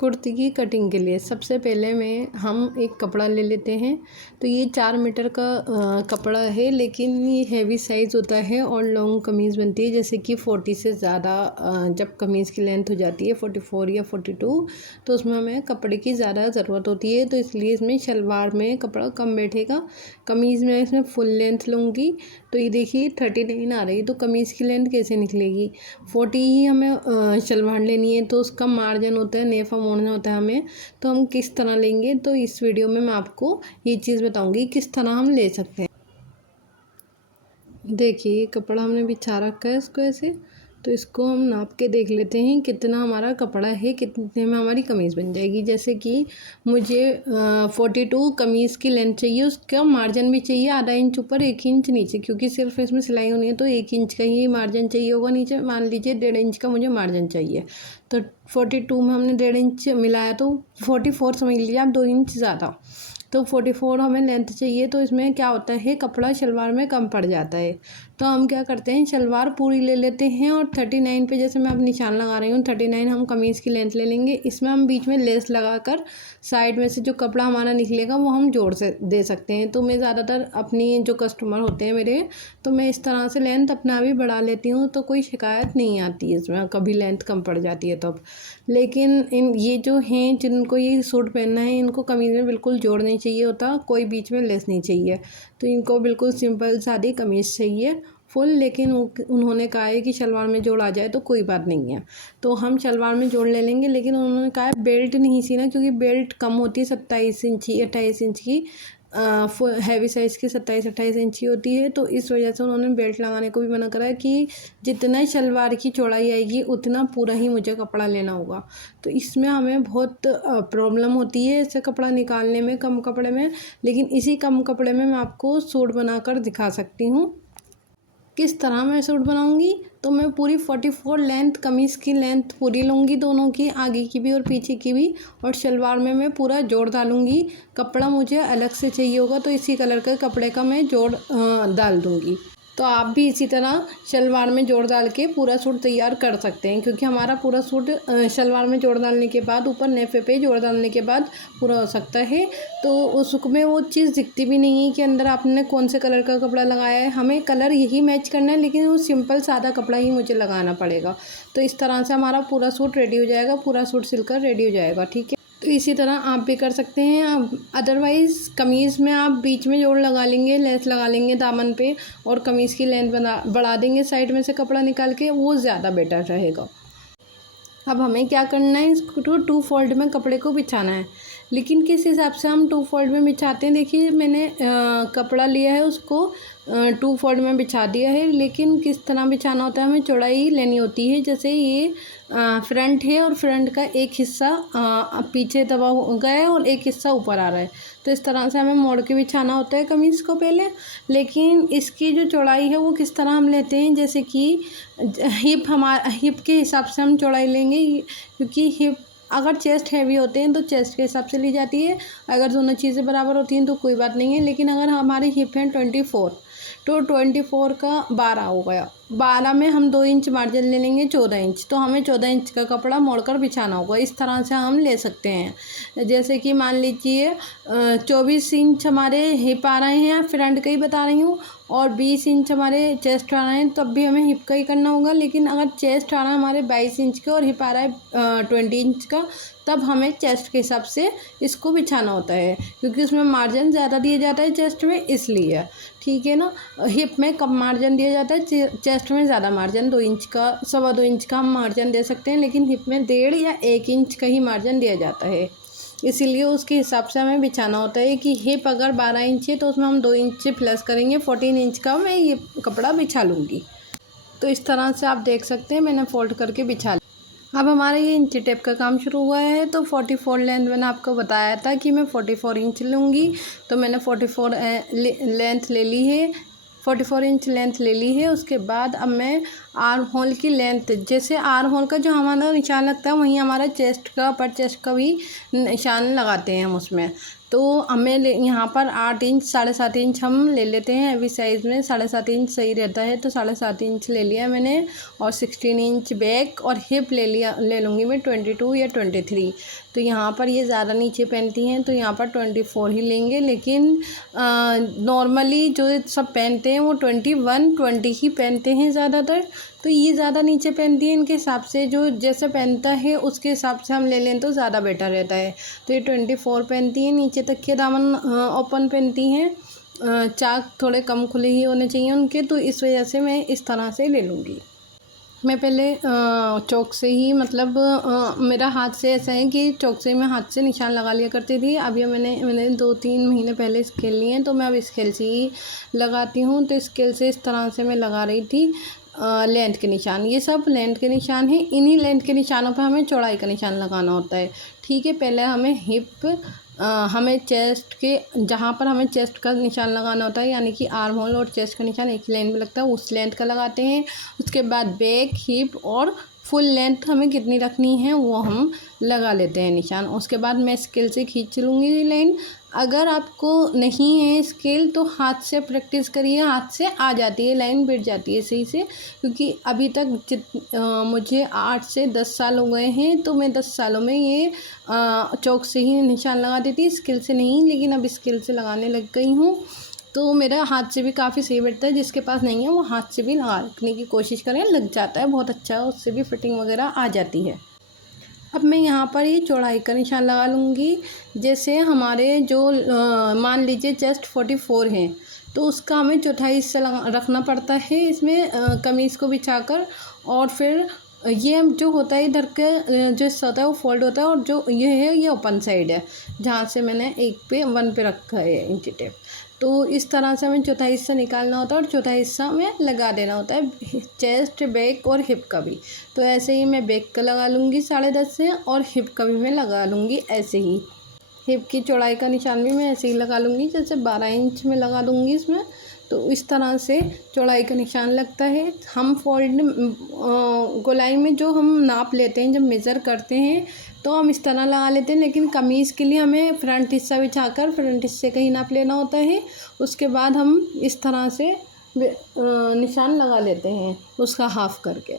कुर्ती की कटिंग के लिए सबसे पहले हम एक कपड़ा ले लेते हैं। तो ये 4 मीटर का कपड़ा है, लेकिन ये हैवी साइज़ होता है और लॉन्ग कमीज़ बनती है, जैसे कि 40 से ज़्यादा जब कमीज़ की लेंथ हो जाती है 44 या 42, तो उसमें हमें कपड़े की ज़्यादा ज़रूरत होती है। तो इसलिए इसमें शलवार में कपड़ा कम बैठेगा। कमीज़ में इसमें फुल लेंथ लूँगी। तो ये देखिए 39 आ रही है, तो कमीज़ की लेंथ कैसे निकलेगी? 40 ही हमें शलवार लेनी है, तो उसका मार्जिन होता है, नेफा मोड़ना होता है हमें। तो हम किस तरह लेंगे, तो इस वीडियो में मैं आपको ये चीज़ बताऊंगी किस तरह हम ले सकते हैं। देखिए कपड़ा हमने बिछा रखा है इसको ऐसे। तो इसको हम नाप के देख लेते हैं कितना हमारा कपड़ा है, कितने में हमारी कमीज़ बन जाएगी। जैसे कि मुझे 42 कमीज़ की लेंथ चाहिए, उसका मार्जिन भी चाहिए आधा इंच ऊपर 1 इंच नीचे, क्योंकि सिर्फ इसमें सिलाई होनी है तो 1 इंच का ही मार्जिन चाहिए होगा नीचे। मान लीजिए 1.5 इंच का मुझे मार्जिन चाहिए, तो 42 में हमने 1.5 इंच मिलाया तो 44 समझ लीजिए आप, 2 इंच ज़्यादा। तो 44 हमें लेंथ चाहिए। तो इसमें क्या होता है, कपड़ा शलवार में कम पड़ जाता है। तो हम क्या करते हैं, शलवार पूरी ले लेते हैं और 39 पे जैसे मैं अब निशान लगा रही हूँ, 39 हम कमीज़ की लेंथ ले लेंगे। इसमें हम बीच में लेस लगाकर साइड में से जो कपड़ा हमारा निकलेगा वो हम जोड़ से दे सकते हैं। तो मैं ज़्यादातर अपनी जो कस्टमर होते हैं मेरे, तो मैं इस तरह से लेंथ अपना भी बढ़ा लेती हूँ, तो कोई शिकायत नहीं आती है इसमें कभी लेंथ कम पड़ जाती है तब। लेकिन ये जो हैं जिनको ये सूट पहनना है, इनको कमीज़ में बिल्कुल जोड़ नहीं चाहिए होता, कोई बीच में लेस नहीं चाहिए। तो इनको बिल्कुल सिंपल सादी कमीज़ चाहिए फुल। लेकिन उन्होंने कहा है कि शलवार में जोड़ आ जाए तो कोई बात नहीं है, तो हम शलवार में जोड़ ले लेंगे। लेकिन उन्होंने कहा है बेल्ट नहीं सीना, क्योंकि बेल्ट कम होती है 27 इंच की 28 इंच की, फुल हैवी साइज़ की 27-28 इंच की होती है। तो इस वजह से उन्होंने बेल्ट लगाने को भी मना करा है कि जितना शलवार की चौड़ाई आएगी उतना पूरा ही मुझे कपड़ा लेना होगा। तो इसमें हमें बहुत प्रॉब्लम होती है ऐसे कपड़ा निकालने में कम कपड़े में। लेकिन इसी कम कपड़े में मैं आपको सूट बनाकर दिखा सकती हूँ। किस तरह मैं सूट बनाऊंगी, तो मैं पूरी 44 लेंथ कमीज़ की लेंथ पूरी लूँगी, दोनों की, आगे की भी और पीछे की भी। और शलवार में मैं पूरा जोड़ डालूँगी। कपड़ा मुझे अलग से चाहिए होगा, तो इसी कलर के कपड़े का मैं जोड़ डाल दूँगी। तो आप भी इसी तरह शलवार में जोड़ डाल के पूरा सूट तैयार कर सकते हैं, क्योंकि हमारा पूरा सूट शलवार में जोड़ डालने के बाद, ऊपर नेफे पे जोड़ डालने के बाद पूरा हो सकता है। तो उसमें वो चीज़ दिखती भी नहीं है कि अंदर आपने कौन से कलर का कपड़ा लगाया है। हमें कलर यही मैच करना है, लेकिन वो सिंपल सादा कपड़ा ही मुझे लगाना पड़ेगा। तो इस तरह से हमारा पूरा सूट रेडी हो जाएगा, पूरा सूट सिलकर रेडी हो जाएगा, ठीक है। तो इसी तरह आप भी कर सकते हैं। अब अदरवाइज़ कमीज़ में आप बीच में जोड़ लगा लेंगे, लेस लगा लेंगे दामन पे, और कमीज़ की लेंथ बढ़ा देंगे साइड में से कपड़ा निकाल के, वो ज़्यादा बेटर रहेगा। अब हमें क्या करना है, इसको 2 फोल्ड में कपड़े को बिछाना है। लेकिन किस हिसाब से हम 2 फोल्ड में बिछाते हैं, देखिए मैंने कपड़ा लिया है, उसको 2 फोल्ड में बिछा दिया है। लेकिन किस तरह बिछाना होता है, हमें चौड़ाई लेनी होती है। जैसे ये फ्रंट है और फ्रंट का एक हिस्सा पीछे दबा गया है और एक हिस्सा ऊपर आ रहा है, तो इस तरह से हमें मोड़ के बिछाना होता है कमीज़ को पहले। लेकिन इसकी जो चौड़ाई है वो किस तरह हम लेते हैं, जैसे कि हिप के हिसाब से हम चौड़ाई लेंगे, क्योंकि हिप अगर चेस्ट हैवी होते हैं तो चेस्ट के हिसाब से ली जाती है। अगर दोनों चीज़ें बराबर होती हैं तो कोई बात नहीं है। लेकिन अगर हमारे हिप हैं 24, तो 24 का 12 हो गया, 12 में हम 2 इंच मार्जिन ले लेंगे, 14 इंच। तो हमें 14 इंच का कपड़ा मोड़कर बिछाना होगा। इस तरह से हम ले सकते हैं। जैसे कि मान लीजिए 24 इंच हमारे हिप आ रहे हैं, फ्रंट का ही बता रही हूँ, और 20 इंच हमारे चेस्ट आ रहे हैं, तब भी हमें हिप का ही करना होगा। लेकिन अगर चेस्ट आ रहा है हमारे 22 इंच का और हिप आ रहा है 20 इंच का, तब हमें चेस्ट के हिसाब से इसको बिछाना होता है, क्योंकि उसमें मार्जिन ज़्यादा दिया जाता है चेस्ट में, इसलिए, ठीक है ना। हिप में कम मार्जिन दिया जाता है, चेस्ट में ज़्यादा मार्जिन, 2 इंच का 2.25 इंच का हम मार्जिन दे सकते हैं। लेकिन हिप में 1.5 या 1 इंच का ही मार्जिन दिया जाता है, इसीलिए उसके हिसाब से हमें बिछाना होता है। कि हिप अगर 12 इंच है तो उसमें हम 2 इंच प्लस करेंगे, 14 इंच का मैं ये कपड़ा बिछा लूँगी। तो इस तरह से आप देख सकते हैं मैंने फोल्ड करके बिछा लिया। अब हमारा ये इंची टेप का काम शुरू हुआ है। तो 44 लेंथ मैंने आपको बताया था कि मैं 44 इंच लूँगी, तो मैंने 44 लेंथ ले ली है, 44 इंच लेंथ ले ली है। उसके बाद अब मैं आर्म होल की लेंथ, जैसे आर्म होल का जो हमारा निशान लगता है वहीं हमारा चेस्ट का, अपर चेस्ट का भी निशान लगाते हैं हम उसमें। तो हमें यहाँ पर 8 इंच 7.5 इंच हम ले लेते हैं। अभी साइज़ में 7.5 इंच सही रहता है, तो 7.5 इंच ले लिया मैंने। और 16 इंच बैक और हिप ले लूँगी मैं 22 या 23। तो यहाँ पर ये ज़्यादा नीचे पहनती हैं तो यहाँ पर 24 ही लेंगे, लेकिन नॉर्मली जो सब पहनते हैं वो 21-20 ही पहनते हैं ज़्यादातर। तो ये ज़्यादा नीचे पहनती है, इनके हिसाब से जो जैसे पहनता है उसके हिसाब से हम ले लें तो ज़्यादा बेटर रहता है। तो ये 24 पहनती हैं, नीचे तक के दामन ओपन पहनती हैं, चाक थोड़े कम खुले ही होने चाहिए उनके, तो इस वजह से मैं इस तरह से ले लूँगी। मैं पहले चौक से ही मतलब मेरा हाथ से ऐसा है कि चौक से मैं हाथ से निशान लगा लिया करती थी। अब ये मैंने 2-3 महीने पहले स्केल लिए हैं, तो मैं अब स्केल से ही लगाती हूँ। तो स्केल से इस तरह से मैं लगा रही थी लेंथ के निशान। ये सब लेंथ के निशान हैं, इन्हीं लेंथ के निशानों पर हमें चौड़ाई का निशान लगाना होता है। ठीक है, पहले हमें हिप हमें चेस्ट के जहाँ पर हमें चेस्ट का निशान लगाना होता है, यानी कि आर्म होल और चेस्ट का निशान एक लेंथ में लगता है, उस लेंथ का लगाते हैं। उसके बाद बैक, हिप और फुल लेंथ हमें कितनी रखनी है वो हम लगा लेते हैं निशान। उसके बाद मैं स्केल से खींच लूँगी लाइन। अगर आपको नहीं है स्केल तो हाथ से प्रैक्टिस करिए, हाथ से आ जाती है लाइन, बैठ जाती है सही से। क्योंकि अभी तक मुझे 8 से 10 साल हो गए हैं, तो मैं 10 सालों में ये चौक से ही निशान लगाती थी, स्केल से नहीं। लेकिन अब स्केल से लगाने लग गई हूँ, तो मेरा हाथ से भी काफ़ी सही बैठता है। जिसके पास नहीं है वो हाथ से भी लगाने की कोशिश करें, लग जाता है बहुत अच्छा, उससे भी फिटिंग वगैरह आ जाती है। अब मैं यहाँ पर ये चौड़ाई का निशान लगा लूँगी। जैसे हमारे जो मान लीजिए चेस्ट 44 है, तो उसका हमें चौथाई हिस्सा रखना पड़ता है इसमें कमीज़ को बिछाकर। और फिर ये जो होता है इधर के जो हिस्सा होता है वो फोल्ड होता है, और जो ये है ये ओपन साइड है, जहाँ से मैंने 1 पे रखा है इंची टेप। तो इस तरह से हमें चौथाई हिस्सा निकालना होता है और चौथाई हिस्सा में लगा देना होता है चेस्ट, बैक और हिप का भी। तो ऐसे ही मैं बैक का लगा लूँगी 10.5 से, और हिप का भी मैं लगा लूँगी ऐसे ही। हिप की चौड़ाई का निशान भी मैं ऐसे ही लगा लूँगी, जैसे 12 इंच में लगा दूँगी इसमें। तो इस तरह से चौड़ाई का निशान लगता है। हम फोल्ड गोलाई में जो हम नाप लेते हैं, जब मेज़र करते हैं तो हम इस तरह लगा लेते हैं, लेकिन कमीज़ के लिए हमें फ्रंट हिस्सा बिछाकर फ्रंट हिस्से का ही नाप लेना होता है। उसके बाद हम इस तरह से निशान लगा लेते हैं उसका हाफ़ करके।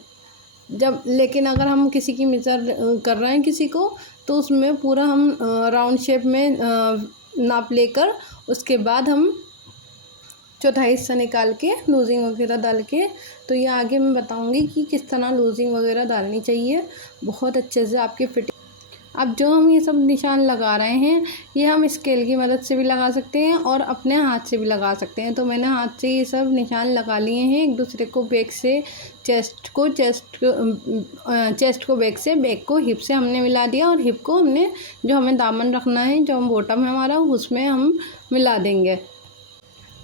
लेकिन अगर हम किसी की मेज़र कर रहे हैं किसी को, तो उसमें पूरा हम राउंड शेप में नाप लेकर उसके बाद हम चौथाई हिस्सा निकाल के लूजिंग वगैरह डाल के, तो ये आगे मैं बताऊंगी कि किस तरह लूजिंग वगैरह डालनी चाहिए बहुत अच्छे से आपकी फिटिंग। अब जो हम ये सब निशान लगा रहे हैं, ये हम स्केल की मदद से भी लगा सकते हैं और अपने हाथ से भी लगा सकते हैं। तो मैंने हाथ से ये सब निशान लगा लिए हैं एक दूसरे को, बैक से चेस्ट को बैक से, बैक को हिप से हमने मिला दिया, और हिप को हमने जो हमें दामन रखना है, जो हम बॉटम है हमारा, उसमें हम मिला देंगे।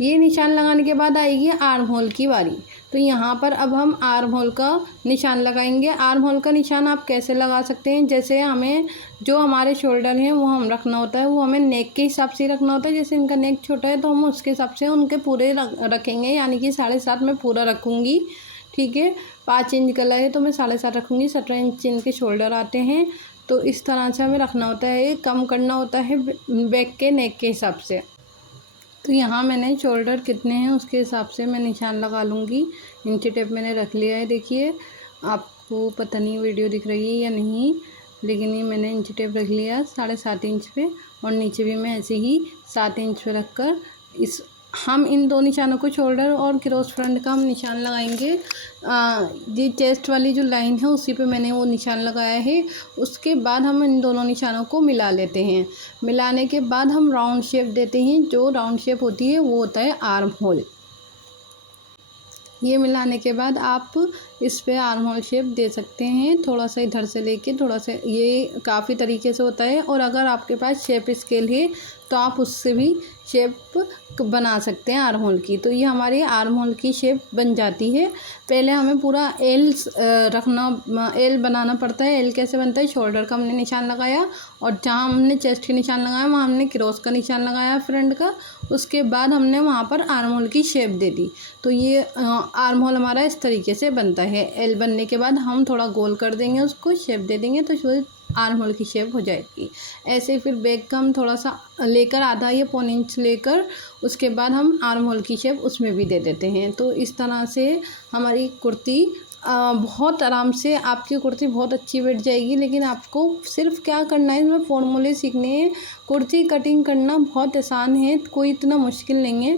ये निशान लगाने के बाद आएगी आर्म होल की बारी। तो यहाँ पर अब हम आर्म होल का निशान लगाएंगे। आर्म होल का निशान आप कैसे लगा सकते हैं, जैसे हमें जो हमारे शोल्डर हैं वो हम रखना होता है, वो हमें नेक के हिसाब से रखना होता है। जैसे इनका नेक छोटा है तो हम उसके हिसाब से उनके पूरे रखेंगे, यानी कि 7.5 में पूरा रखूँगी। ठीक है, 5 इंच गला है तो मैं 7.5 रखूँगी, 17 इंच इनके शोल्डर आते हैं। तो इस तरह से हमें रखना होता है, कम करना होता है बैक के नेक के हिसाब से। तो यहाँ मैंने शोल्डर कितने हैं उसके हिसाब से मैं निशान लगा लूँगी। इंची टेप मैंने रख लिया है, देखिए आपको पता नहीं वीडियो दिख रही है या नहीं, लेकिन ये मैंने इंची टेप रख लिया 7.5 इंच पे, और नीचे भी मैं ऐसे ही 7 इंच पे रख कर हम इन दो निशानों को, शोल्डर और क्रॉस फ्रंट का हम निशान लगाएंगे। ये चेस्ट वाली जो लाइन है उसी पे मैंने वो निशान लगाया है। उसके बाद हम इन दोनों निशानों को मिला लेते हैं। मिलाने के बाद हम राउंड शेप देते हैं, जो राउंड शेप होती है वो होता है आर्म होल। ये मिलाने के बाद आप इस पे आर्म होल शेप दे सकते हैं, थोड़ा सा इधर से लेके थोड़ा सा, ये काफ़ी तरीके से होता है। और अगर आपके पास शेप स्केल है तो आप उससे भी शेप बना सकते हैं आर्म होल की। तो ये हमारी आर्म होल की शेप बन जाती है। पहले हमें पूरा एल बनाना पड़ता है। एल कैसे बनता है, शोल्डर का हमने निशान लगाया, और जहाँ हमने चेस्ट के निशान लगाया वहाँ हमने क्रॉस का निशान लगाया फ्रंट का। उसके बाद हमने वहाँ पर आर्म होल की शेप दे दी। तो ये आर्म होल हमारा इस तरीके से बनता है। एल बनने के बाद हम थोड़ा गोल कर देंगे, उसको शेप दे देंगे, तो आर्म होल की शेप हो जाएगी। ऐसे फिर बैक का हम थोड़ा सा लेकर आधा या पौन इंच लेकर उसके बाद हम आर्म होल की शेप उसमें भी दे देते हैं। तो इस तरह से हमारी कुर्ती बहुत आराम से आपकी कुर्ती बहुत अच्छी बैठ जाएगी। लेकिन आपको सिर्फ क्या करना है, इसमें फॉर्मूले सीखने हैं। कुर्ती कटिंग करना बहुत आसान है, कोई इतना मुश्किल नहीं है।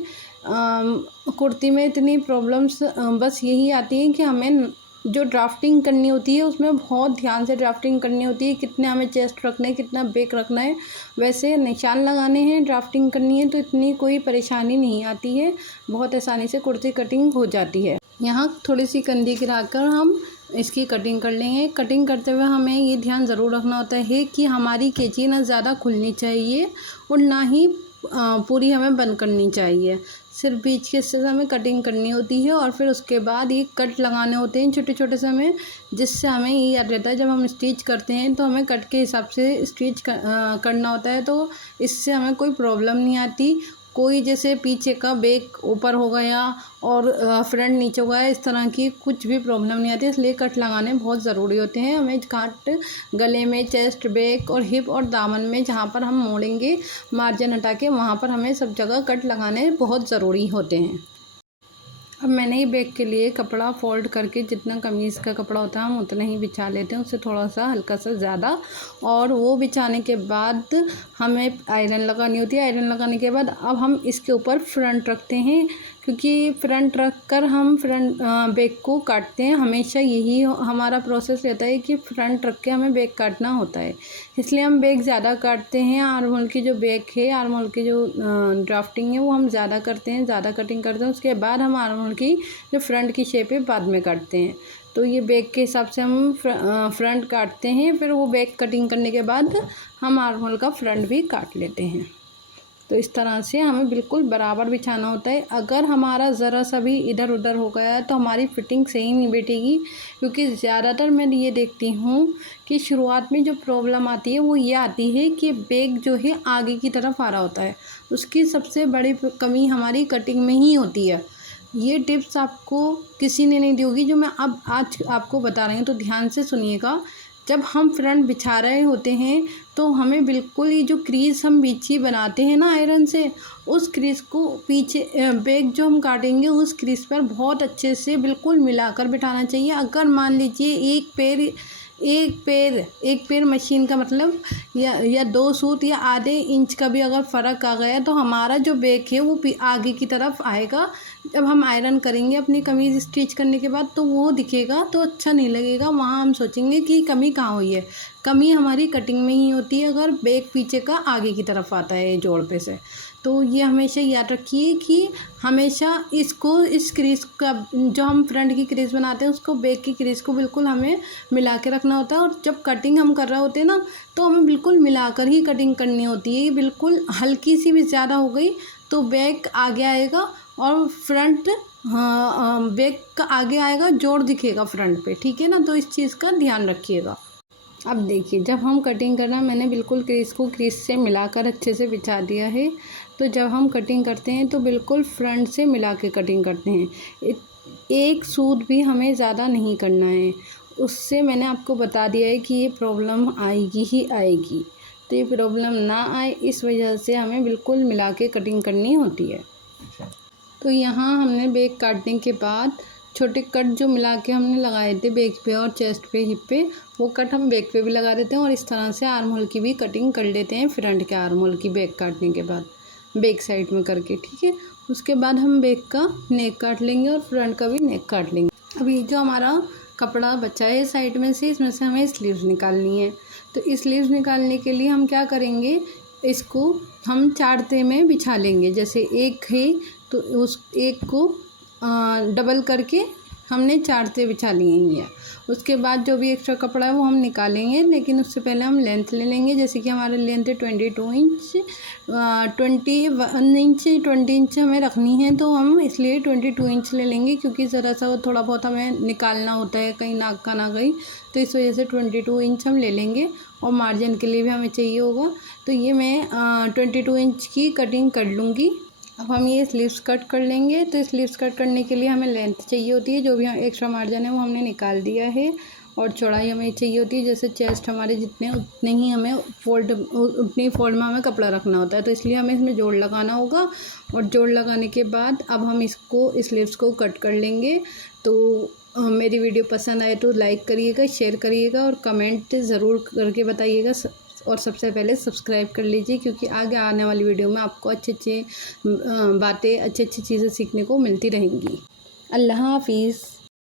कुर्ती में इतनी प्रॉब्लम्स बस यही आती हैं कि हमें जो ड्राफ्टिंग करनी होती है उसमें बहुत ध्यान से ड्राफ्टिंग करनी होती है। कितने हमें चेस्ट रखना है, कितना बैक रखना है, वैसे निशान लगाने हैं, ड्राफ्टिंग करनी है, तो इतनी कोई परेशानी नहीं आती है। बहुत आसानी से कुर्ती कटिंग हो जाती है। यहाँ थोड़ी सी कंधी गिराकर हम इसकी कटिंग कर लेंगे। कटिंग करते हुए हमें ये ध्यान ज़रूर रखना होता है कि हमारी कैंची ना ज़्यादा खुलनी चाहिए और ना ही पूरी हमें बंद करनी चाहिए। सिर्फ बीच के हिस्से से हमें कटिंग करनी होती है और फिर उसके बाद ये कट लगाने होते हैं छोटे छोटे से हमें, जिससे हमें ये याद रहता है जब हम स्टिच करते हैं तो हमें कट के हिसाब से स्टिच करना होता है। तो इससे हमें कोई प्रॉब्लम नहीं आती। कोई जैसे पीछे का बैक ऊपर हो गया और फ्रंट नीचे हो गया, इस तरह की कुछ भी प्रॉब्लम नहीं आती। इसलिए कट लगाने बहुत ज़रूरी होते हैं। हमें काट गले में, चेस्ट, बैक और हिप और दामन में जहाँ पर हम मोड़ेंगे मार्जिन हटा के, वहाँ पर हमें सब जगह कट लगाने बहुत ज़रूरी होते हैं। अब मैंने ही बैक के लिए कपड़ा फ़ोल्ड करके जितना कमीज़ का कपड़ा होता है हम उतना ही बिछा लेते हैं, उससे थोड़ा सा हल्का सा ज़्यादा। और वो बिछाने के बाद हमें आयरन लगानी होती है। आयरन लगाने के बाद अब हम इसके ऊपर फ्रंट रखते हैं, क्योंकि फ्रंट रख कर हम बैक को काटते हैं। हमेशा यही हमारा प्रोसेस रहता है कि फ्रंट रख के हमें बैक काटना होता है। इसलिए हम बैक ज़्यादा काटते हैं। आर्म होल की जो बैक है, आर्म होल की जो ड्राफ्टिंग है वो हम ज़्यादा करते हैं, ज़्यादा कटिंग करते हैं। उसके बाद हम आर्म होल की जो फ्रंट की शेप है बाद में काटते हैं। तो ये बैक के हिसाब से हम फ्रंट काटते हैं। फिर वो बैक कटिंग करने के बाद हम आर्म होल का फ्रंट भी काट लेते हैं। तो इस तरह से हमें बिल्कुल बराबर बिछाना होता है। अगर हमारा ज़रा सा भी इधर उधर हो गया है तो हमारी फिटिंग सही नहीं बैठेगी। क्योंकि ज़्यादातर मैं ये देखती हूँ कि शुरुआत में जो प्रॉब्लम आती है वो ये आती है कि बैक जो है आगे की तरफ आ रहा होता है। उसकी सबसे बड़ी कमी हमारी कटिंग में ही होती है। ये टिप्स आपको किसी ने नहीं दी होगी जो मैं अब आज आपको बता रही हूँ, तो ध्यान से सुनिएगा। जब हम फ्रंट बिछा रहे होते हैं तो हमें बिल्कुल ये जो क्रीज हम पीछे बनाते हैं ना आयरन से, उस क्रीज को पीछे बैक जो हम काटेंगे उस क्रीज पर बहुत अच्छे से बिल्कुल मिलाकर बिठाना चाहिए। अगर मान लीजिए एक पैर मशीन का मतलब या 2 सूत या आधे इंच का भी अगर फ़र्क आ गया तो हमारा जो बैक है वो आगे की तरफ आएगा। जब हम आयरन करेंगे अपनी कमीज़ स्टिच करने के बाद तो वो दिखेगा, तो अच्छा नहीं लगेगा। वहाँ हम सोचेंगे कि कमी कहाँ हुई है। कमी हमारी कटिंग में ही होती है अगर बैक पीछे का आगे की तरफ आता है जोड़ पे से। तो ये हमेशा याद रखिए कि हमेशा इस क्रीज का जो हम फ्रंट की क्रीज बनाते हैं उसको बैक की क्रीज को बिल्कुल हमें मिला के रखना होता है। और जब कटिंग हम कर रहे होते हैं ना तो हमें बिल्कुल मिलाकर ही कटिंग करनी होती है। बिल्कुल हल्की सी भी ज़्यादा हो गई तो बैक आगे आएगा और फ्रंट बैक का आगे आएगा, जोड़ दिखेगा फ्रंट पे, ठीक है ना। तो इस चीज़ का ध्यान रखिएगा। अब देखिए जब हम कटिंग करना, मैंने बिल्कुल क्रीज को क्रीज से मिलाकर अच्छे से बिछा दिया है। तो जब हम कटिंग करते हैं तो बिल्कुल फ्रंट से मिला के कटिंग करते हैं। एक सूत भी हमें ज़्यादा नहीं करना है, उससे मैंने आपको बता दिया है कि ये प्रॉब्लम आएगी ही आएगी। तो ये प्रॉब्लम ना आए इस वजह से हमें बिल्कुल मिला के कटिंग करनी होती है। तो यहाँ हमने बैक काटने के बाद छोटे कट जो मिला के हमने लगाए थे बैक पे और चेस्ट पे, हिप पे, वो कट हम बैक पे भी लगा देते हैं। और इस तरह से आर्म होल की भी कटिंग कर लेते हैं फ्रंट के आर्म होल की बैक काटने के बाद, बैक साइड में करके, ठीक है। उसके बाद हम बैक का नेक काट लेंगे और फ्रंट का भी नेक काट लेंगे। अब ये जो हमारा कपड़ा बचा है साइड में से, इसमें से हमें स्लीव्स निकालनी है। तो स्लीव्स निकालने के लिए हम क्या करेंगे, इसको हम 4 ते में बिछा लेंगे। जैसे एक है तो उस एक को डबल करके हमने 4 ते बिछा लिए हैं। उसके बाद जो भी एक्स्ट्रा कपड़ा है वो हम निकालेंगे, लेकिन उससे पहले हम लेंथ ले लेंगे। जैसे कि हमारी लेंथ है 22 इंच, 21 इंच, 20 इंच हमें रखनी है, तो हम इसलिए 22 इंच ले लेंगे। क्योंकि ज़रा सा वो थोड़ा बहुत हमें निकालना होता है, कहीं नाक का ना गई, तो इस वजह से 22 इंच हम ले लेंगे। और मार्जिन के लिए भी हमें चाहिए होगा, तो ये मैं 22 इंच की कटिंग कर लूँगी। अब हम ये स्लीव्स कट कर लेंगे। तो स्लीव्स कट करने के लिए हमें लेंथ चाहिए होती है, जो भी एक्स्ट्रा मार्जिन है वो हमने निकाल दिया है। और चौड़ाई हमें चाहिए होती है, जैसे चेस्ट हमारे जितने उतने ही हमें उतनी ही फोल्ड में हमें कपड़ा रखना होता है, तो इसलिए हमें इसमें जोड़ लगाना होगा। और जोड़ लगाने के बाद अब हम इसको स्लीव्स को कट कर लेंगे। तो मेरी वीडियो पसंद आए तो लाइक करिएगा, शेयर करिएगा और कमेंट ज़रूर करके बताइएगा। और सबसे पहले सब्सक्राइब कर लीजिए, क्योंकि आगे आने वाली वीडियो में आपको अच्छी बातें, अच्छी चीज़ें सीखने को मिलती रहेंगी। अल्लाह हाफ़िज़।